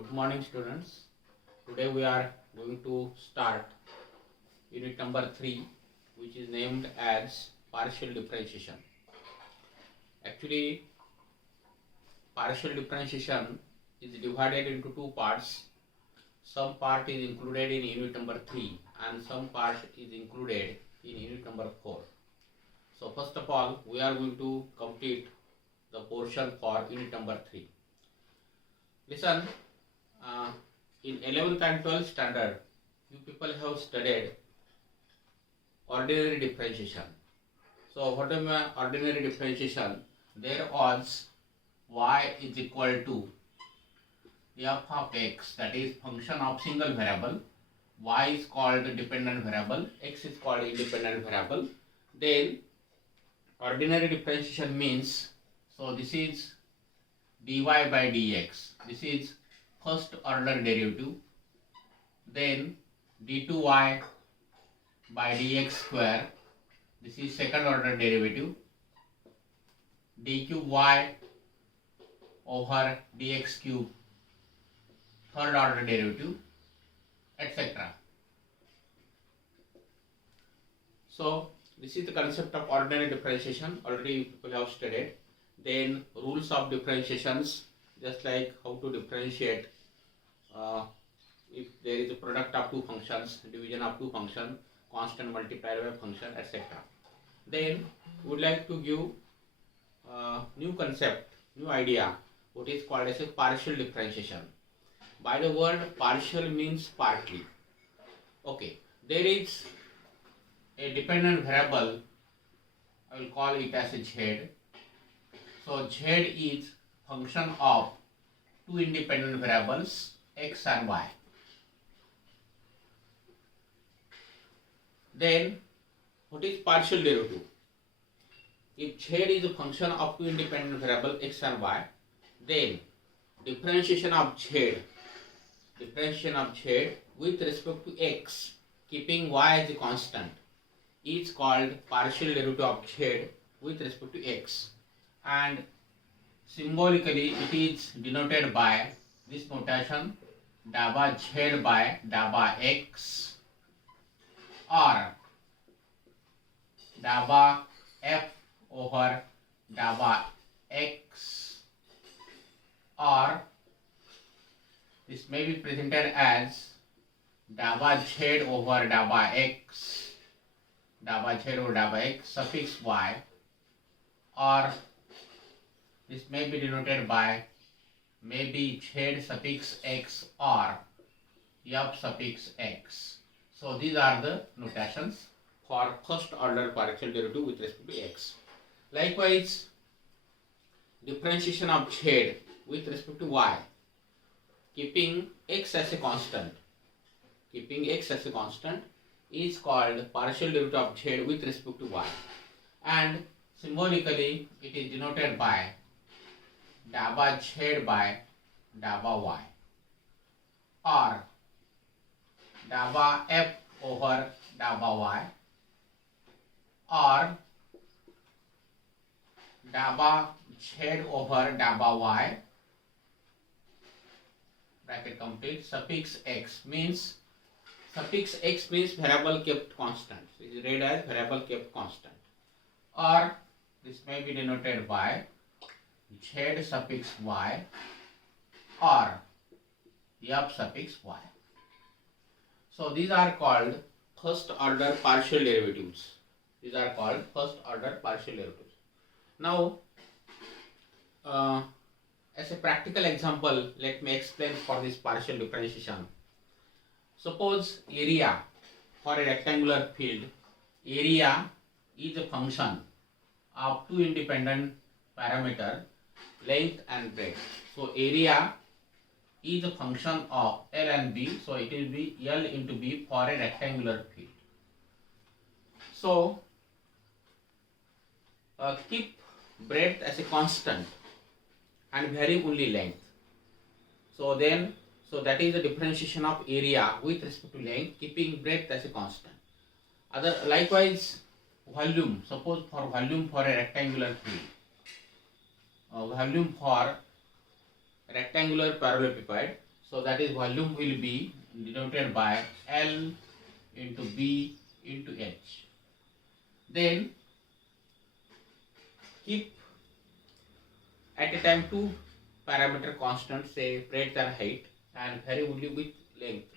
Good morning, students. Today we are going to start unit number 3, which is named as partial differentiation. Actually, partial differentiation is divided into two parts. Some part is included in unit number 3 and some part is included in unit number 4. So first of all, we are going to complete the portion for unit number 3. Listen, in 11th and 12th standard, you people have studied ordinary differentiation. So what is ordinary differentiation? There was y is equal to f of x, that is function of single variable. Y is called dependent variable, x is called independent variable. Then ordinary differentiation means, so this is dy by dx, this is first order derivative. Then d2y by dx square, this is second order derivative. d cube y over dx cube, third order derivative, etc. So this is the concept of ordinary differentiation. Already people have studied. Then rules of differentiations, just like how to differentiate if there is a product of two functions, division of two functions, constant multiplied by function, etc. Then we would like to give new concept, new idea, what is called as a partial differentiation. By the word partial means partly. Okay, there is a dependent variable, I will call it as a z. So z is function of two independent variables x and y. Then what is partial derivative? If z is a function of two independent variables x and y, then differentiation of z with respect to x, keeping y as a constant, is called partial derivative of z with respect to x. And symbolically it is denoted by this notation, dabba z by dabba x, or dabba f over dabba x, or this may be presented as dabba z over dabba x, suffix y, or this may be denoted by maybe z suffix x or f suffix x. So these are the notations for first order partial derivative with respect to x. Likewise, differentiation of z with respect to y, keeping x as a constant, is called partial derivative of z with respect to y. And symbolically it is denoted by dabba z by dabba y, or dabba f over dabba y, or dabba z over dabba y, bracket complete, suffix x means variable kept constant. So it is read as variable kept constant. Or this may be denoted by z suffix y or f suffix y. So these are called first order partial derivatives. Now, as a practical example, let me explain for this partial differentiation. Suppose area for a rectangular field, area is a function of two independent parameters, length and breadth. So area is a function of L and B, so it will be L into B for a rectangular field. So keep breadth as a constant and vary only length. So that is the differentiation of area with respect to length, keeping breadth as a constant. Likewise, volume. Suppose for volume for a rectangular field, volume for rectangular parallelepiped. So that is volume will be denoted by L into B into H. Then keep at a time two parameter constants, say breadth and height, and vary volume with length.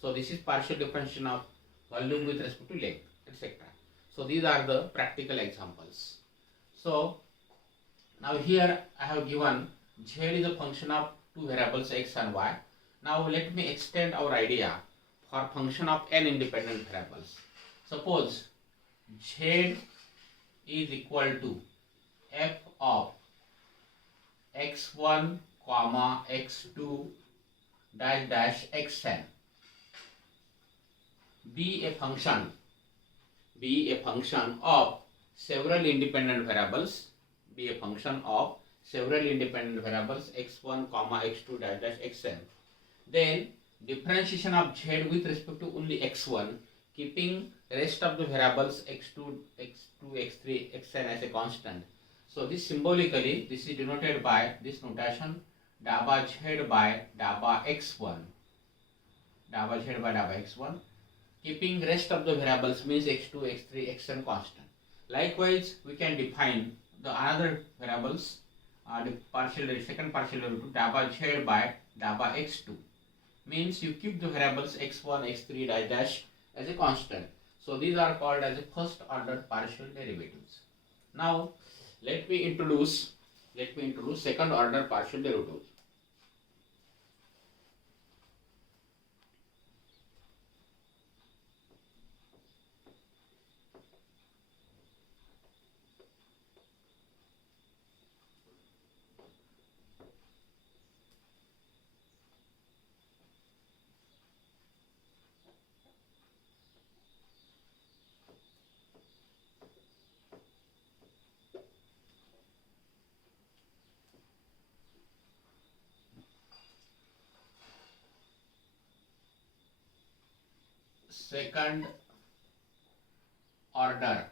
So this is partial differentiation of volume with respect to length, etc. So these are the practical examples. So now here I have given z is a function of two variables x and y. Now let me extend our idea for function of n independent variables. Suppose z is equal to f of x1 comma x2 dash dash xn be a function of several independent variables x1 comma x2 dash dash xn. Then differentiation of z with respect to only x1, keeping rest of the variables x2 x3 xn as a constant. So this symbolically, this is denoted by this notation daba z by daba x1, keeping rest of the variables means x2 x3 xn constant. Likewise, we can define the another variables, the second partial derivative daba z by daba x2, means you keep the variables x1 x3 dash dash as a constant. So these are called as a first order partial derivatives. Now let me introduce second order partial derivatives. Second order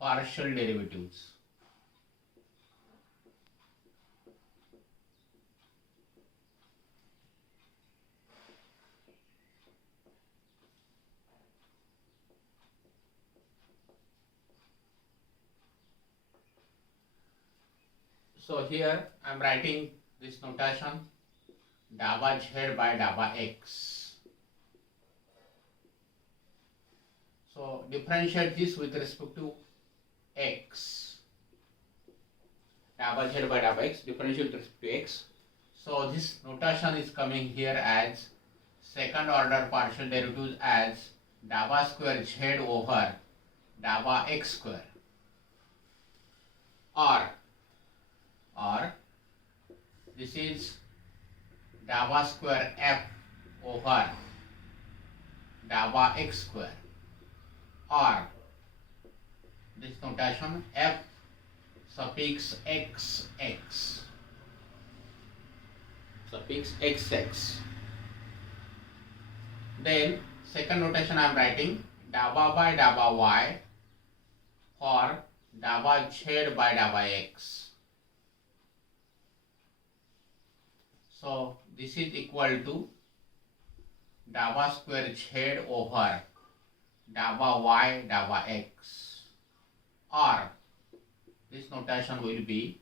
partial derivatives. So here I am writing this notation daba z by daba x. So differentiate this with respect to x. Daba z by daba x, differentiate with respect to x. So this notation is coming here as second order partial derivatives as daba square z over daba x square, or this is daba square f over daba x square, or this notation f suffix xx, Then second notation I am writing daba by daba y for daba z by daba x. So this is equal to daba square z over daba y daba x, or this notation will be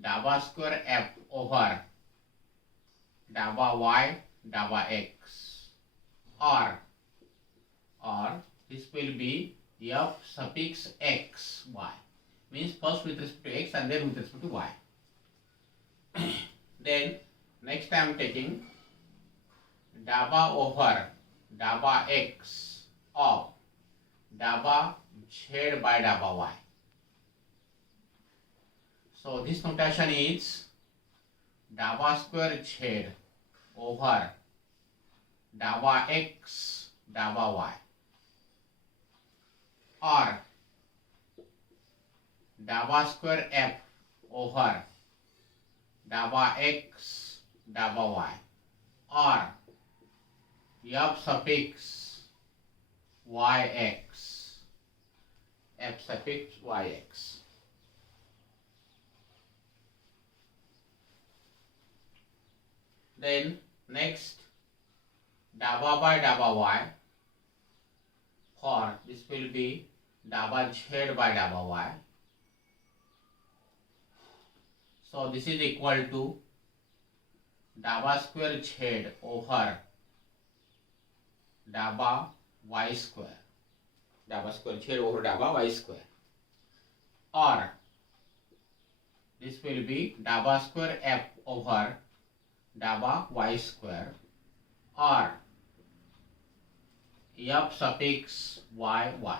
daba square f over daba y daba x, or this will be f suffix x y, means first with respect to x and then with respect to y. Then next I am taking daba over daba x of daba z by daba y. So this notation is daba square z over daba x daba y, or daba square f over daba x daba y, or f suffix yx, f suffix yx. Then next daba by daba y, for this will be daba z by daba y. So this is equal to daba square z over daba y square. Daba square z over daba y square. Or this will be daba square f over daba y square, or f suffix y y.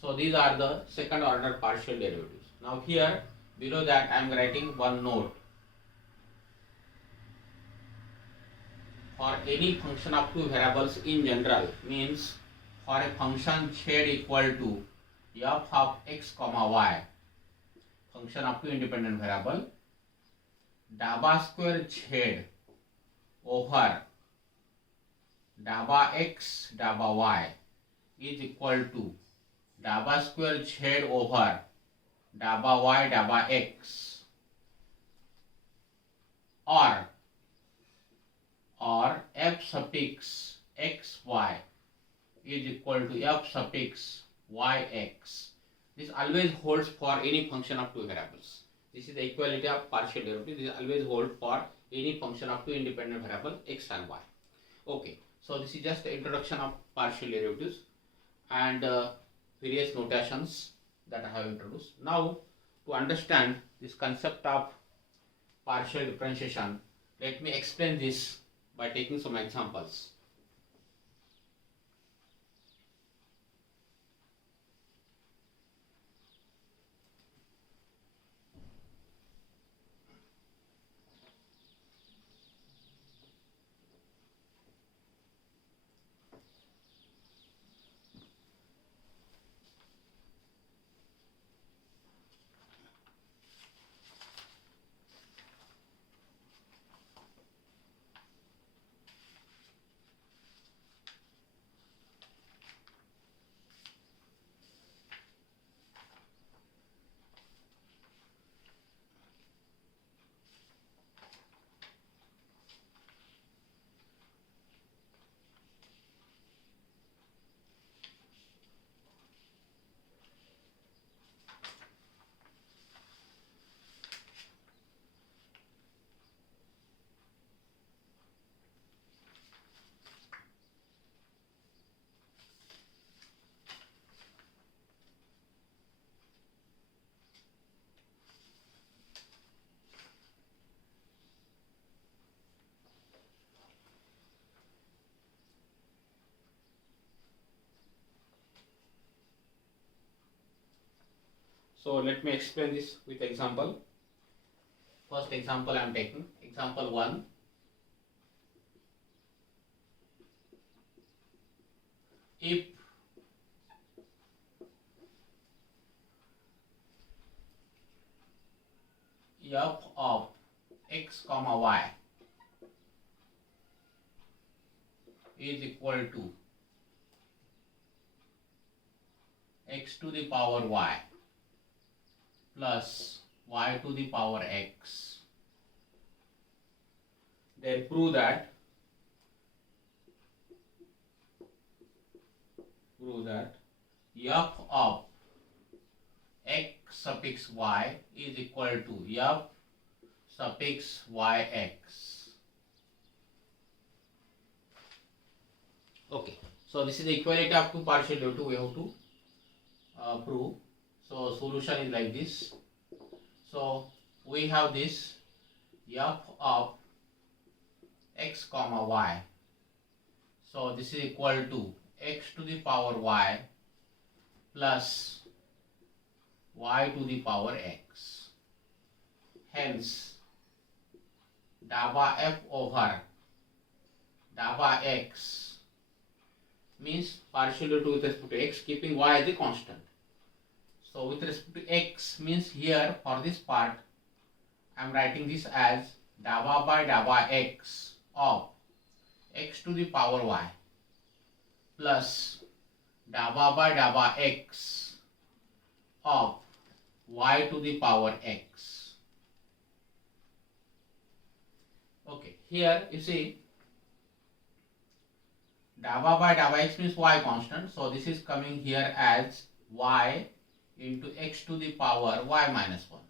So these are the second order partial derivatives. Now here below that I am writing one note. For any function of two variables in general, means for a function z equal to f of x comma y, function of two independent variable, daba square z over daba x daba y is equal to daba square z over daba y daba x, or f suffix x y is equal to f suffix y x. This always holds for any function of two variables. This is the equality of partial derivative. This always holds for any function of two independent variables x and y. Okay, so this is just the introduction of partial derivatives and various notations that I have introduced. Now, to understand this concept of partial differentiation, let me explain this by taking some examples. So let me explain this with example. First example I am taking, example 1. If f of x comma y is equal to x to the power y plus y to the power x, then prove that f of x suffix y is equal to f suffix yx. Okay, so this is the equality of two partial derivative we have to prove. So solution is like this. So we have this f of x comma y. So this is equal to x to the power y plus y to the power x. Hence daba f over daba x means partial derivative with respect to x, keeping y as a constant. So with respect to x means here for this part I am writing this as daba by daba x of x to the power y plus dabba by dabba x of y to the power x. Okay, here you see dabba by dabba x means y constant, so this is coming here as y into x to the power y minus 1,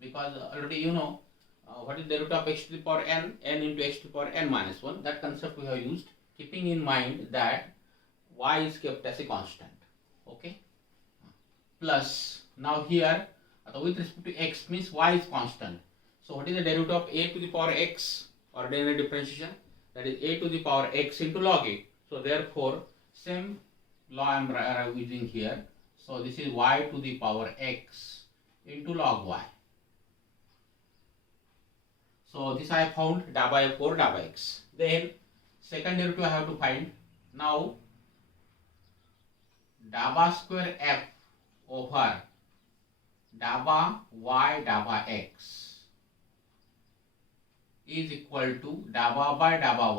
because already you know what is the root of x to the power n, n into x to the power n minus 1. That concept we have used, keeping in mind that y is kept as a constant. Okay, plus now here with respect to x means y is constant, so what is the derivative of a to the power x, ordinary differentiation, that is a to the power x into log a. So therefore same law I am using here, so this is y to the power x into log y. So this I found dabba f over dabba x. Then second derivative I have to find. Now dabba square f over dabba y dabba x is equal to dabba by dabba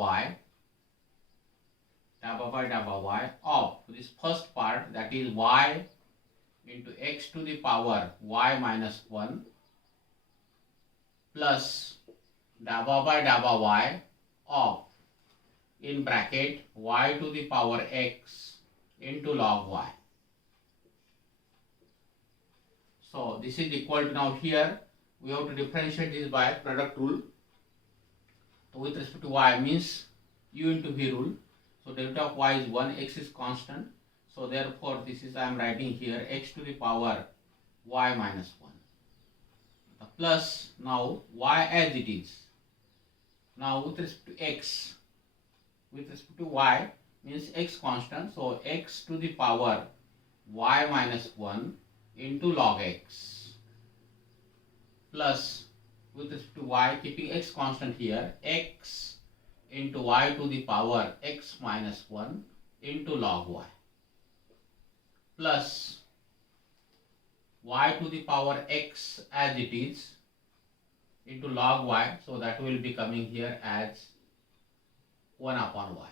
y of this first part, that is y into x to the power y minus 1 plus dabba by dabba y of in bracket y to the power x into log y. So this is equal to, now here we have to differentiate this by product rule. So with respect to y means u into v rule. So derivative of y is 1, x is constant. So therefore this is I am writing here x to the power y minus 1. Plus now y as it is. Now with respect to x, with respect to y means x constant. So x to the power y minus 1 into log x, plus with respect to y, keeping x constant here, x into y to the power x minus 1 into log y, plus y to the power x as it is into log y, so that will be coming here as 1 upon y.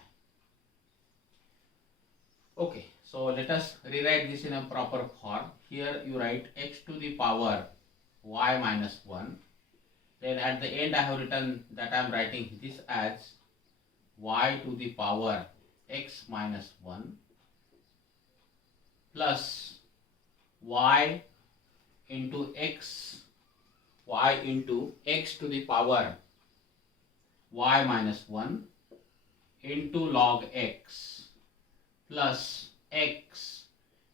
Okay, so let us rewrite this in a proper form. Here you write x to the power y minus 1. Then at the end I have written that I am writing this as y to the power x minus 1 plus y into x to the power y minus 1 into log x plus x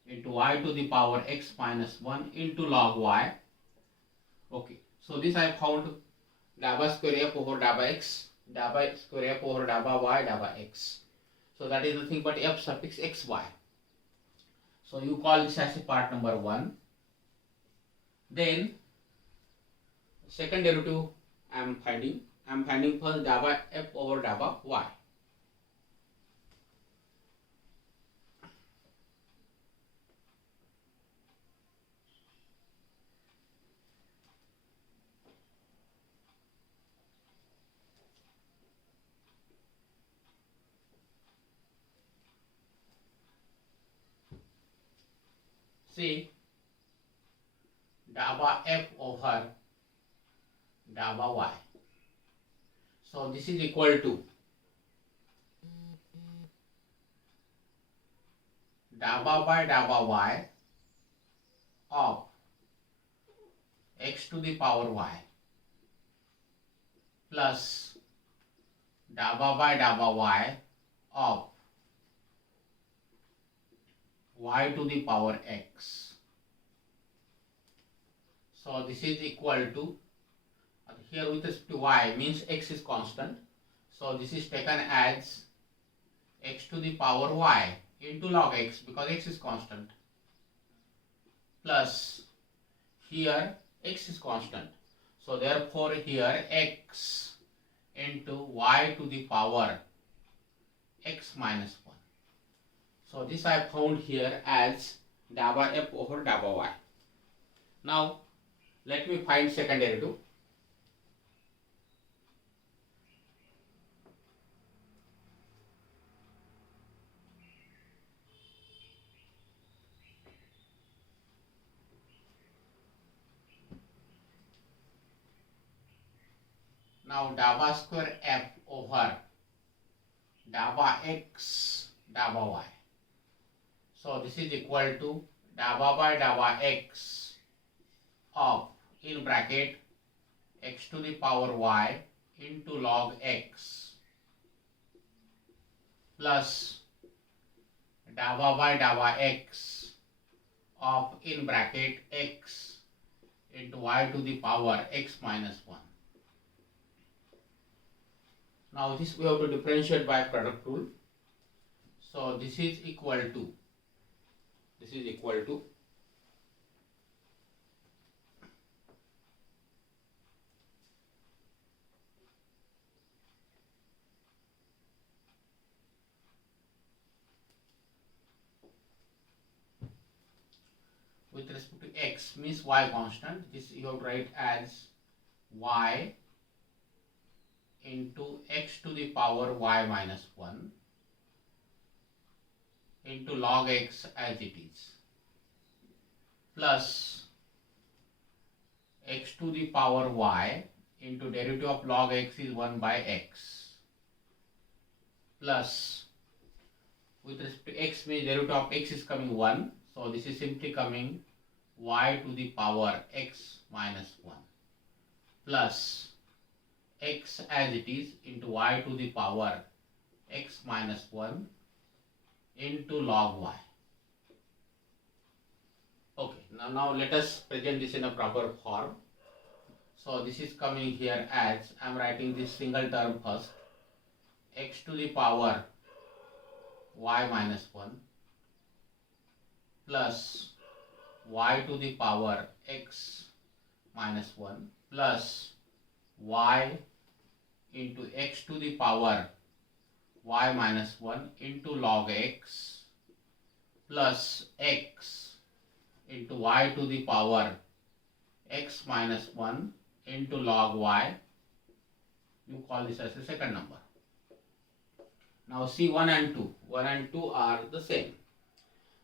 into y to the power x minus 1 into log y. Okay, so this I found dabba square f over dabba x, dabba square f over dabba y, dabba x. So that is nothing but f suffix xy. So you call this as a part number 1. Then second derivative I am finding first dabba f over dabba y. See, dabba f over dabba y. So this is equal to dabba by dabba y of x to the power y plus dabba by dabba y of y to the power x. So this is equal to, here with respect to y means x is constant, so this is taken as x to the power y into log x, because x is constant, plus here x is constant, so therefore here x into y to the power x minus 1. So this I found here as dabba f over dabba y. Now let me find second derivative. Now dabba square f over dabba x dabba y. So this is equal to dabba by dabba x of, in bracket, x to the power y into log x plus dabba by dabba x of, in bracket, x into y to the power x minus 1. Now this we have to differentiate by product rule. So this is equal to, with respect to x means y constant, this you have to write as y into x to the power y minus 1 into log x as it is, plus x to the power y into derivative of log x is 1 by x, plus, with respect to x means derivative of x is coming 1, so this is simply coming y to the power x minus 1 plus x as it is into y to the power x minus 1 into log y. Okay, now let us present this in a proper form. So this is coming here as, I am writing this single term first, x to the power y minus 1 plus y to the power x minus 1 plus y into x to the power y minus 1 into log x plus x into y to the power x minus 1 into log y. You call this as the second number. Now see 1 and 2. 1 and 2 are the same.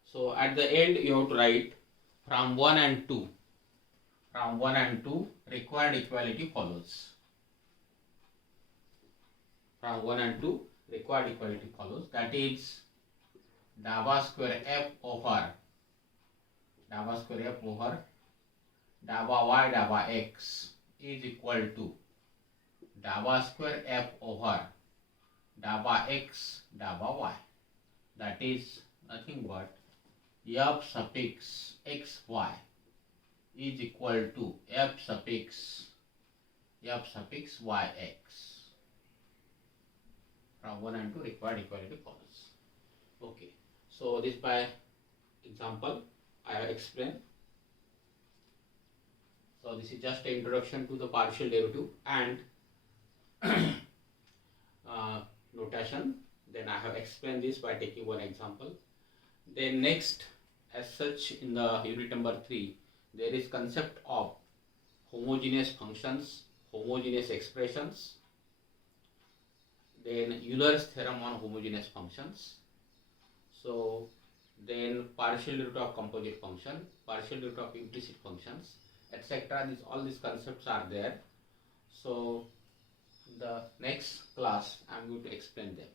So at the end you have to write from 1 and 2. From 1 and 2 required equality follows. From 1 and 2 required equality follows. That is dabba square f over dabba y dabba x is equal to dabba square f over dabba x dabba y. That is nothing but f suffix xy is equal to f suffix yx. From 1 and 2 required equality follows. Okay, so this by example I have explained. So this is just an introduction to the partial derivative and notation. Then I have explained this by taking one example. Then next, as such, in the unit number 3, there is concept of homogeneous functions, homogeneous expressions, then Euler's theorem on homogeneous functions. So then partial derivative of composite function, partial derivative of implicit functions, etc. All these concepts are there. So the next class I am going to explain them.